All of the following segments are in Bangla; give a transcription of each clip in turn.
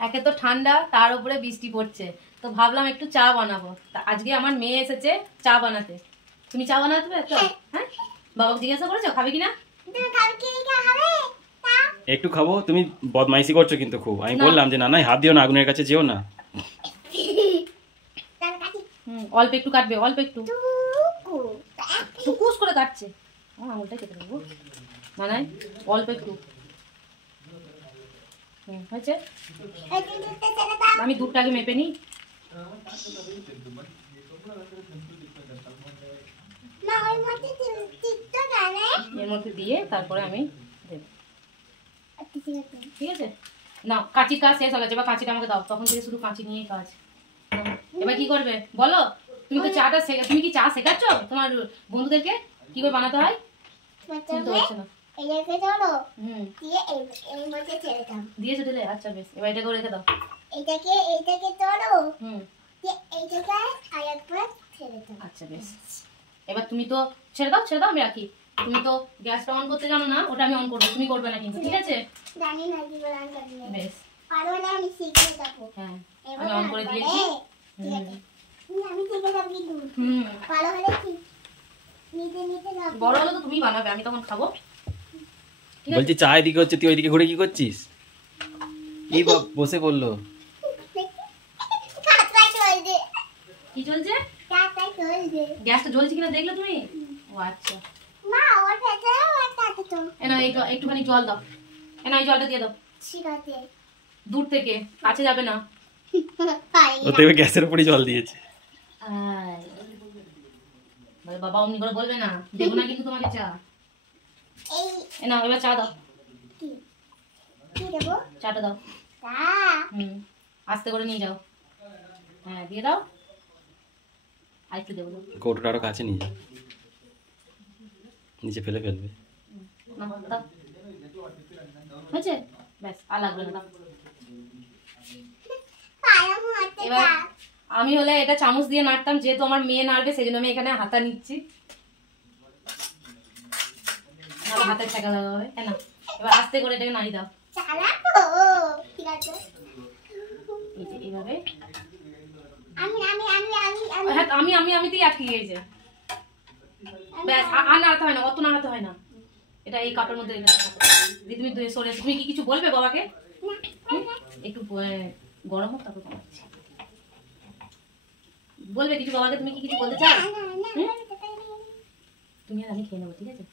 একে তো ঠান্ডা, তার উপরে বৃষ্টি পড়ছে, তো ভাবলাম একটু চা বানাবো। আজকে আমার মেয়ে এসেছে চা বানাতে। তুমি চা বানাতে পারছো? হ্যাঁ, বাবাকে জিজ্ঞাসা করেছো খাবে কিনা? একটু খাবো। তুমি বদমাইশি করছো কিন্তু খুব। আমি বললাম যে না না হাত দিও না, আগুনের কাছে যেও না। অল্প একটু কাটবে, অল্প একটু টুকুস করে কাটছে। আঙুলটা কেটে দেবো না, নাই অল্প একটু হয়েছে। আমি দুধটাকে মেপে নিই। এর মধ্যে দিয়ে তারপরে আমি দেবো, ঠিক আছে? না, কাঁচির কাজ শেষ হয়ে গেছে, এবার কাঁচিটা আমাকে দাও। তখন থেকে শুধু কাঁচি নিয়ে কাজ। এবার কি করবে বলো? তুমি তো চাটা তুমি কি চা শেখাচ্ছ তোমার বন্ধুদেরকে কি করে বানাতে হয়? দিয়েছো দিলে? আচ্ছা বেশ, এবার এটা করে রেখে দাও। আচ্ছা বেশ, এবার তুমি তো ছেড়ে দাও, ছেড়ে দাও, আমি রাখি। তুমি তো গ্যাসটা অন করতে জানো না, ওটা আমি অন করবো, তুমি করবে না কিন্তু, ঠিক আছে? বেশ, হ্যাঁ আমি অন করে দিয়েছি। বড় হলে তো তুমি বানাবে, আমি তখন খাবো। বলছি চা এদিকে হচ্ছে, তুই ওইদিকে ঘুরে কি করছিস? এই বসে বললো কি চলছে? গ্যাসটা জ্বলছে কিনা দেখলে তুমি? ও আচ্ছা, একটুখানি জল দাও, এই জলটা দিয়ে দাও। দূর থেকে, কাছে যাবে না। গ্যাসের উপরই জল দিয়েছে। বাবা অমনি করে বলবে না, দেবো না কিন্তু তোমাকে চা। নাও এবার চা দাও, চাটা দাও। আস্তে করে নিয়ে যাও। হ্যাঁ দিয়ে দাও, আর একটু দেবো। কৌটোটা আরো কাছে নিয়ে যাও, নিচে ফেলে ফেলবে। হয়েছে? ব্যাস, আর লাগবে না। এবার আমি হলে এটা চামচ দিয়ে নাড়তাম, যেহেতু আমার মেয়ে নাড়বে সেই জন্য আমি এখানে হাতা নিচ্ছি। হাতে ঠেকা দেওয়া হবে, কেন? এবার আস্তে করে এটাকে নাড়ি দাও। এইভাবে আমিতেই আটকে গিয়েছে। ব্যাস, আর নাড়াতে হয় না, অত নাড়াতে হয় না। এটা এই কাপের মধ্যে তুমি সরে। তুমি কি কিছু বলবে বাবাকে? একটু গরম হোক তারপর বলবে কিছু বাবাকে? তুমি কি কিছু বলতে চাও? তুমি আর আমি খেয়ে নেবো, ঠিক আছে?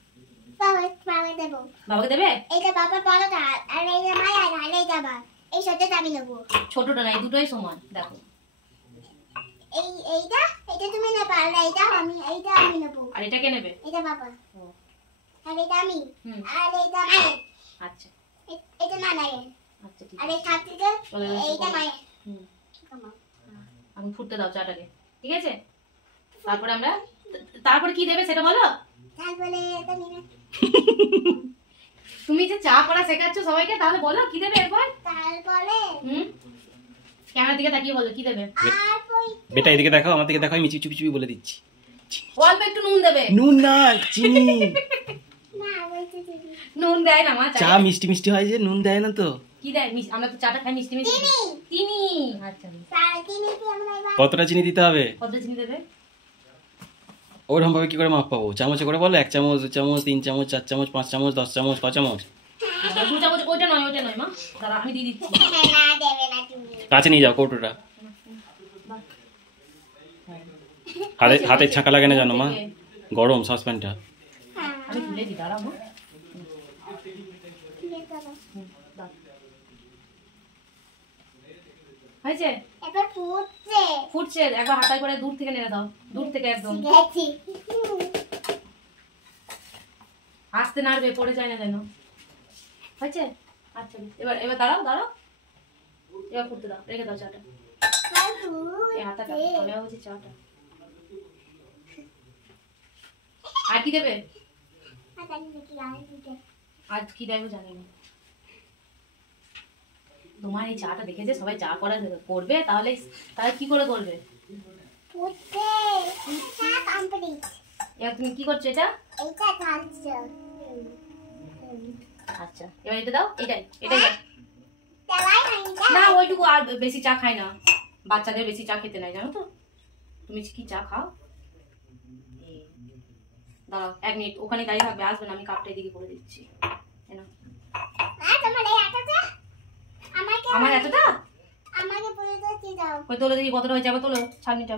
বাবাকে দেবে? ছোটটা না, এই দুটোই সমান। দেখো আর এটা কে নেবে? আচ্ছা আমি ফুটতে দাও চাটাকে, ঠিক আছে? তারপরে কি দেবে সেটা বলো। তুমি যে চা করা শেখাচ্ছ সবাইকে, তাহলে বলো কি দেবে এরপর। ক্যামেরার দিকে তাকিয়ে বলো কি দেবে। বেটা এদিকে দেখাও, আমার দিকে দেখাও, আমি চুপি চুপি বলে দিচ্ছি। অল্প একটু নুন দেবে। নুন না, চিনি। নুন দেয় না মা, চা মিষ্টি মিষ্টি হয় যে, নুন দেয় না তো। কি দেয়? আমরা তো চাটা খাই মিষ্টি মিষ্টি। চিনি। আচ্ছা কতটা চিনি দিতে হবে? কতটা চিনি দেবে? ওরকম ভাবে কি করে মাপ পাবো? চামচে করে বলো, 1 চামচ 2 চামচ 3 চামচ 4 চামচ 5 চামচ 10 চামচ, ক চামচ? 2 চামচ। ওইটা নয় মা, দাঁড়া আমি দিয়ে দিচ্ছি। কাছে নিয়ে যাও কৌটোটা। হাতে ছাকা লাগে না জানো মা, গরম সসপ্যানটা। আমি তুলে দিই, দাঁড়াও মা। হয়েছে? ফুটছে। একবার হাতায় করে দূর থেকে নেড়ে দাও, দূর থেকে একদম আস্তে নাড়বে, পড়ে যায় না যেন। হয়েছে? আচ্ছা এবার দাঁড়াও। এবার ফুটতে দাও, রেখে দাও চাটা। হাতাটা হচ্ছে চাটা। আর কি দেবে? আজ কি দেবো জানি না। তোমার এই চাটা দেখেছে সবাই চা করবে, তাহলে কি করে করবে? এবার তুমি কি করছো? এটা আচ্ছা, এবার এটা দাও। এটাই না, ওইটুকু, আর বেশি চা খাই না, বাচ্চাদের বেশি চা খেতে নাই জানো তো। তুমি কি চা খাও? দাঁড়াও 1 মিনিট, ওখানে দাঁড়িয়ে থাকবে, আসবে না, আমি কাপটা এদিকে করে দিচ্ছি। আমার এতটা ওই তোলো দেখি কতটা হয়ে যাবে, তোলো ছাড়নিটা।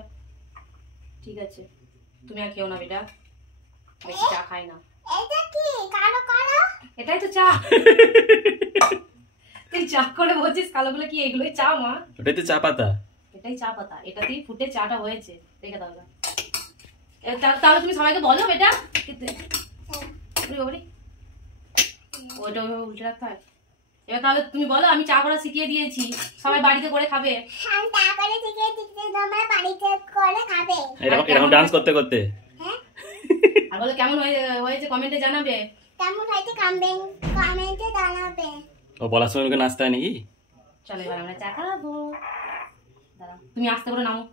ঠিক আছে, তুমি আর খেও না বেটা, বেশি চা খাই না। এটাই তো চা। তুই চা করে বলছিস কালোগুলো কি? এগুলোই চা মা, ওটাই তো চা পাতা। এটাই চা পাতা, এটাতেই ফুটে চাটা হয়েছে। দেখে দাও। তাহলে তুমি সবাইকে বলো বেটা, ওইটা উল্টে রাখতে হয়। এবার তাহলে তুমি বলো আমি চা করা শিখিয়ে দিয়েছি, সবাই বাড়িতে করে খাবে। এরকম ডান্স করতে করতে। আর বলো কেমন হয়েছে কমেন্টে জানাবে। ও বলার সময় নাচতে হয় নাকি? চলো এবার আমরা চা খাবো। দাঁড়াও, তুমি আস্তে করে নামো।